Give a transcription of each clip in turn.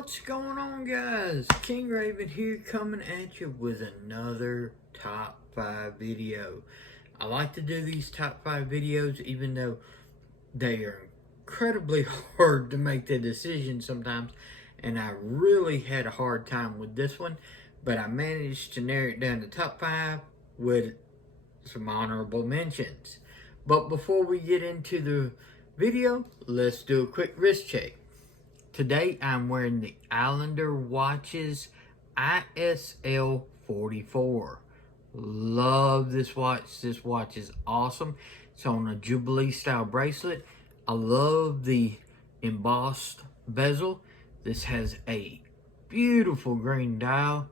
What's going on, guys? King Raven here, coming at you with another top 5 video. I like to do these top 5 videos even though they are incredibly hard to make the decision sometimes, and I really had a hard time with this one, but I managed to narrow it down to top 5 with some honorable mentions. But before we get into the video, let's do a quick wrist check. Today I'm wearing the Islander Watches ISL 44. Love this watch. This watch is awesome. It's on a Jubilee style bracelet. I love the embossed bezel. This has a beautiful green dial.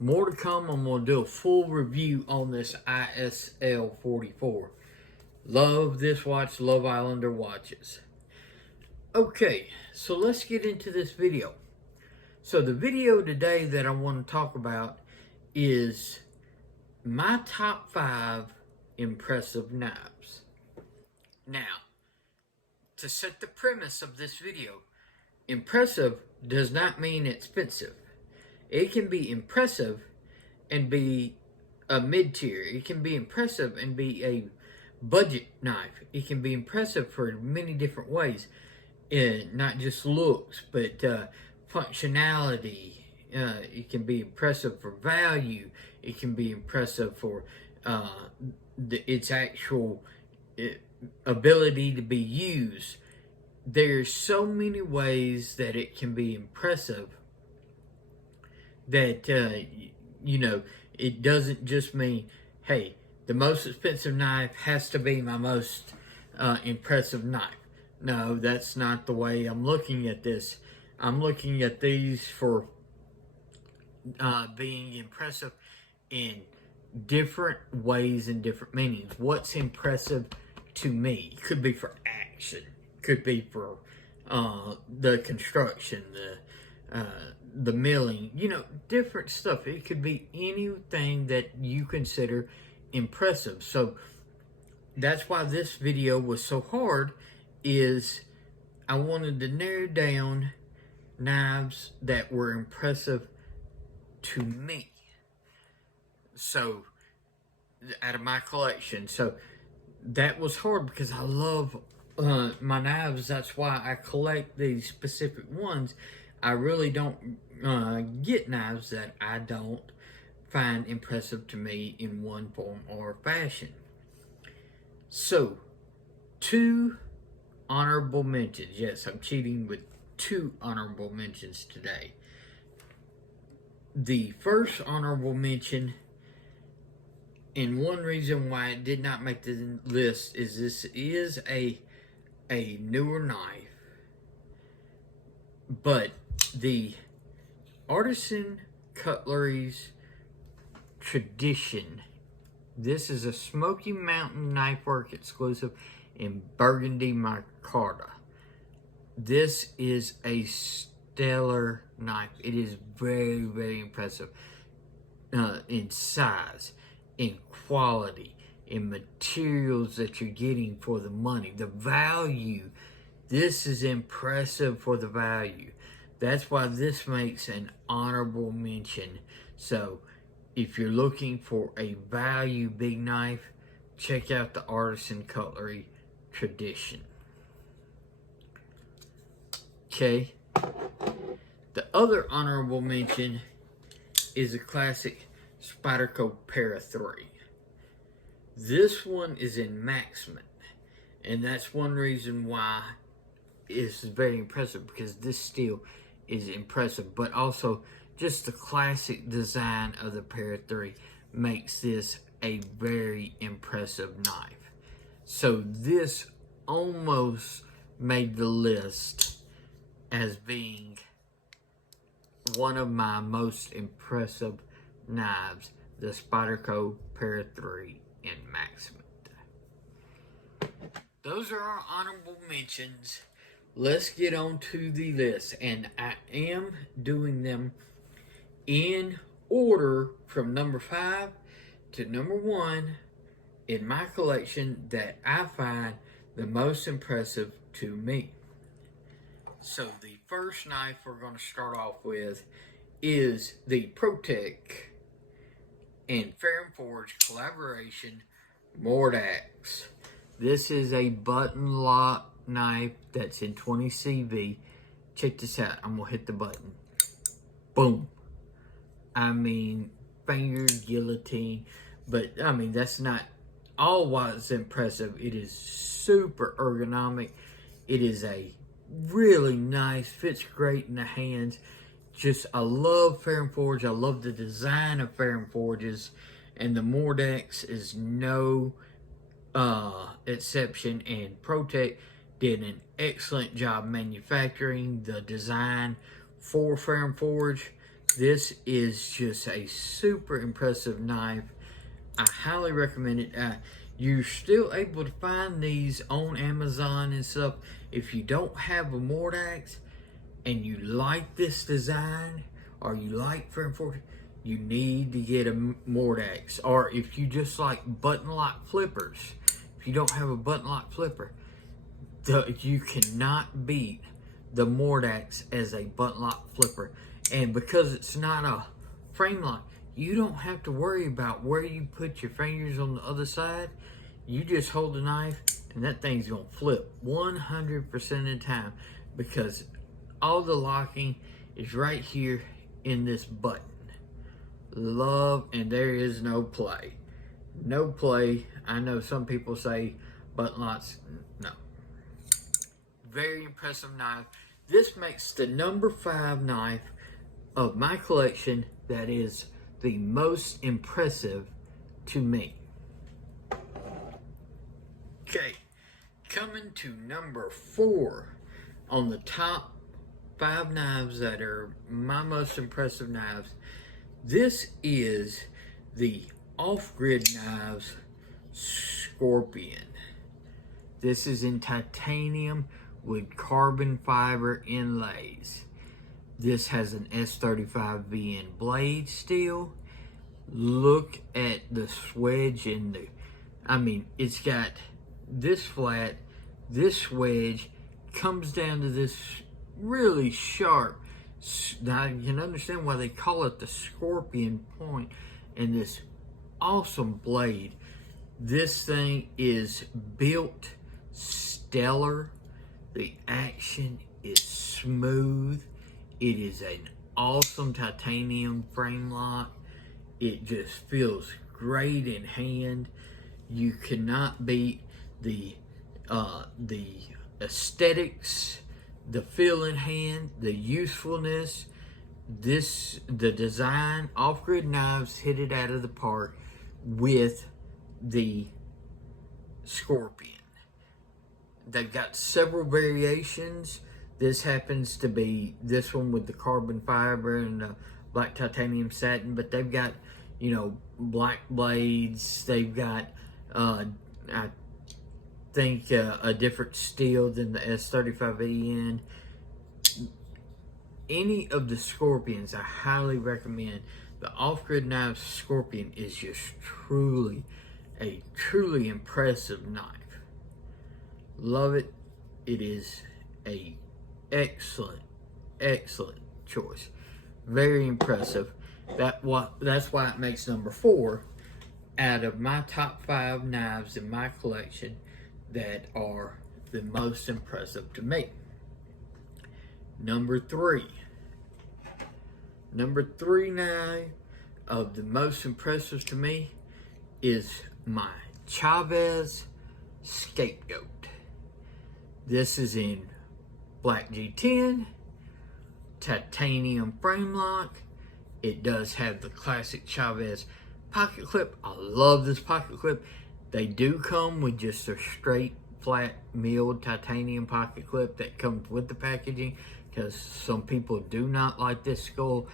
More to come. I'm going to do a full review on this ISL 44. Love this watch. Love Islander watches. Okay, so let's get into this video. So the video today that I want to talk about is my top 5 impressive knives. Now, to set the premise of this video, impressive does not mean expensive. It can be impressive and be a mid-tier. It can be impressive and be a budget knife. It can be impressive for many different ways. Not just looks, but functionality. It can be impressive for value. It can be impressive for its actual ability to be used. There's so many ways that it can be impressive that, it doesn't just mean, hey, the most expensive knife has to be my most impressive knife. No, that's not the way I'm looking at this. I'm looking at these for being impressive in different ways and different meanings. What's impressive to me? Could be for action. Could be for the construction, the milling. Different stuff. It could be anything that you consider impressive. So that's why this video was so hard. Is I wanted to narrow down knives that were impressive to me. So, out of my collection. So, that was hard because I love my knives. That's why I collect these specific ones. I really don't get knives that I don't find impressive to me in one form or fashion. So, 2 honorable mentions. Yes, I'm cheating with 2 honorable mentions today. The first honorable mention, and one reason why it did not make the list, is this is a newer knife, but the Artisan Cutlery's Tradition. This is a Smoky Mountain Knife Work exclusive in Burgundy micarta. This is a stellar knife. It is very, very impressive in size, in quality, in materials that you're getting for the money, the value. This is impressive for the value. That's why this makes an honorable mention. So if you're looking for a value big knife, check out the Artisan Cutlery Tradition. Okay. The other honorable mention is a classic Spyderco Para 3. This one is in Maximum, and that's one reason why it's very impressive, because this steel is impressive, but also just the classic design of the Para 3 makes this a very impressive knife. So this almost made the list as being one of my most impressive knives, the Spyderco Para 3 in Maximum. Those are our honorable mentions. Let's get on to the list, and I am doing them in order from number 5 to number 1 in my collection that I find the most impressive to me. So the first knife we're going to start off with is the Protec and Fair and Forge collaboration Mordax. This is a button lock knife that's in 20 CV. Check this out. I'm going to hit the button. Boom. I mean, finger guillotine. But, I mean, that's not all why it's impressive. It is super ergonomic. It is a really nice, fits great in the hands. Just, I love Fair and Forge. I love the design of Fair and Forges. And the Mordax is no exception. And Protec did an excellent job manufacturing the design for Fair and Forge. This is just a super impressive knife. I highly recommend it. You're still able to find these on Amazon and stuff. If you don't have a Mordax and you like this design, or you like Fair and Forge, you need to get a Mordax. Or if you just like button lock flippers, if you don't have a button lock flipper, you cannot beat the Mordax as a button lock flipper. And because it's not a frame lock, you don't have to worry about where you put your fingers on the other side. You just hold the knife and that thing's gonna flip 100% of the time, because all the locking is right here in this button. Love, and there is no play. No play. I know some people say button locks. No. Very impressive knife. This makes the number 5 knife of my collection that is the most impressive to me. Okay, coming to number 4 on the top 5 knives that are my most impressive knives. This is the Off-Grid Knives Scorpion. This is in titanium with carbon fiber inlays. This has an S35VN blade steel. Look at the swedge and it's got this flat, this wedge comes down to this really sharp. Now you can understand why they call it the Scorpion point, and this awesome blade. This thing is built stellar. The action is smooth. It is an awesome titanium frame lock. It just feels great in hand. You cannot beat the aesthetics, the feel in hand, the usefulness. The design. Off-Grid Knives hit it out of the park with the Scorpion. They've got several variations. This happens to be this one with the carbon fiber and the black titanium satin, but they've got, black blades. They've got, I think, a different steel than the S35VN. Any of the Scorpions, I highly recommend. The Off-Grid Knives Scorpion is just truly impressive knife. Love it. It is a excellent choice. Very impressive. That's why it makes number 4 out of my top 5 knives in my collection that are the most impressive to me. Number 3 knife of the most impressive to me is my Chavez Scapegoat. This is in black G10, titanium frame lock. It does have the classic Chavez pocket clip. I love this pocket clip. They do come with just a straight, flat, milled titanium pocket clip that comes with the packaging, because some people do not like this skull.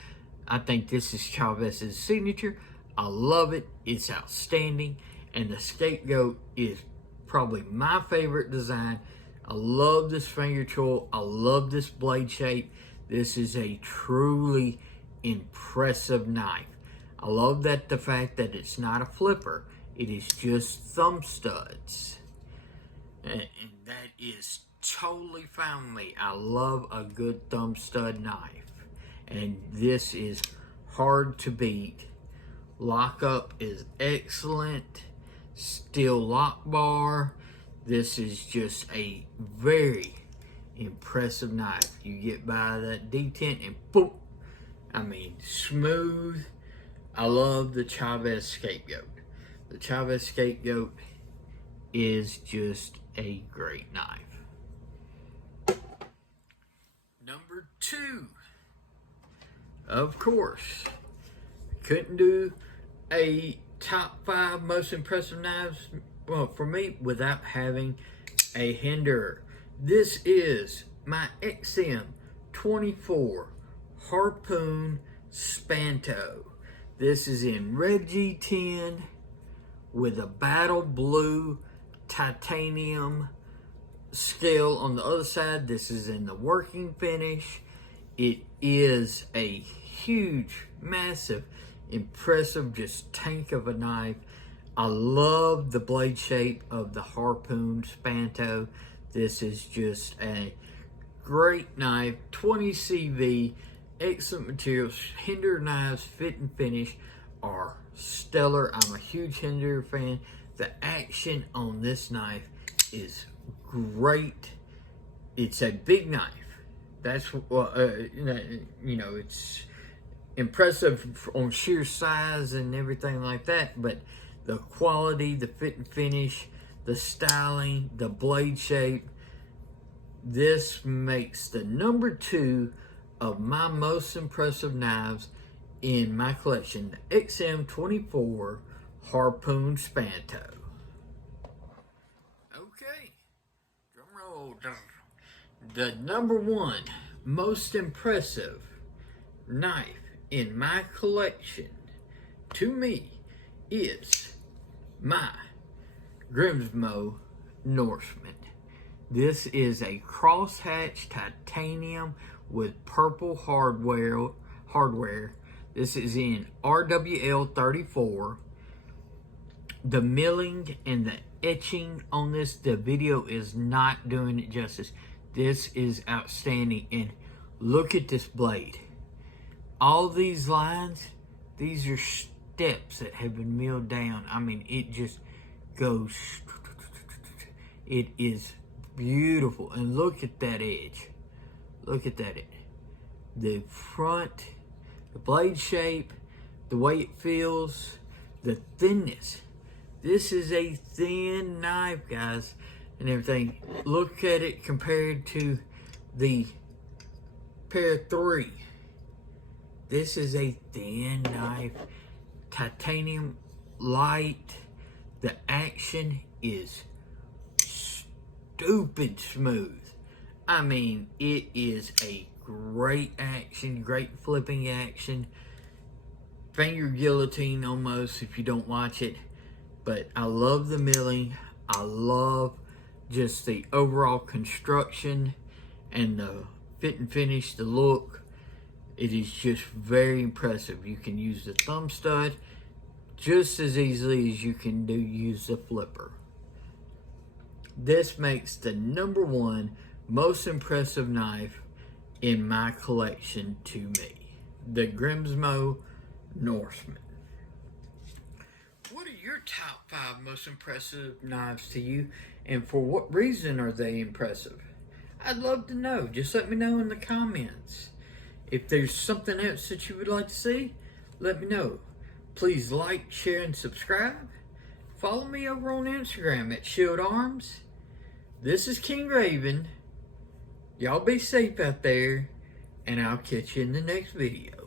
I think this is Chavez's signature. I love it. It's outstanding. And the Scapegoat is probably my favorite design. I love this finger choil. I love this blade shape. This is a truly impressive knife. I love the fact that it's not a flipper. It is just thumb studs. And that is totally fine with me. I love a good thumb stud knife, and this is hard to beat. Lockup is excellent. Steel lock bar. This is just a very impressive knife. You get by that detent and boom. I mean, smooth. I love the Chavez Scapegoat. The Chavez Scapegoat is just a great knife. Number 2, of course, couldn't do a top 5 most impressive knives, well, for me, without having a Hinderer. This is my XM24 Harpoon Spanto. This is in red G10 with a battle blue titanium scale on the other side. This is in the working finish. It is a huge, massive, impressive, just tank of a knife. I love the blade shape of the Harpoon Spanto. This is just a great knife, 20 CV, excellent materials. Hinderer knives, fit and finish, are stellar. I'm a huge Hinderer fan. The action on this knife is great. It's a big knife. That's what it's impressive on sheer size and everything like that, but the quality, the fit and finish, the styling, the blade shape, this makes the number 2 of my most impressive knives in my collection, the XM24 Harpoon Spanto. Okay, drum roll. The number 1 most impressive knife in my collection, to me, is my Grimsmo Norseman. This is a crosshatch titanium with purple hardware. This is in RWL 34. The milling and the etching on this, the video is not doing it justice. This is outstanding, and look at this blade. All these lines, these are steps that have been milled down. I mean, it just goes, it is beautiful. And look at that edge. Look at that edge. The front, the blade shape, the way it feels, the thinness. This is a thin knife, guys, and everything. Look at it compared to the Para 3. This is a thin knife, titanium light. The action is stupid smooth. I mean, it is a great action, great flipping action. Finger guillotine almost if you don't watch it. But I love the milling. I love just the overall construction and the fit and finish, the look. It is just very impressive. You can use the thumb stud just as easily as you can use the flipper. This makes the number 1 most impressive knife in my collection to me, the Grimsmo Norseman. What are your top 5 most impressive knives to you, and for what reason are they impressive? I'd love to know. Just let me know in the comments. If there's something else that you would like to see, let me know. Please like, share, and subscribe. Follow me over on Instagram at Shield Arms. This is King Raven. Y'all be safe out there, and I'll catch you in the next video.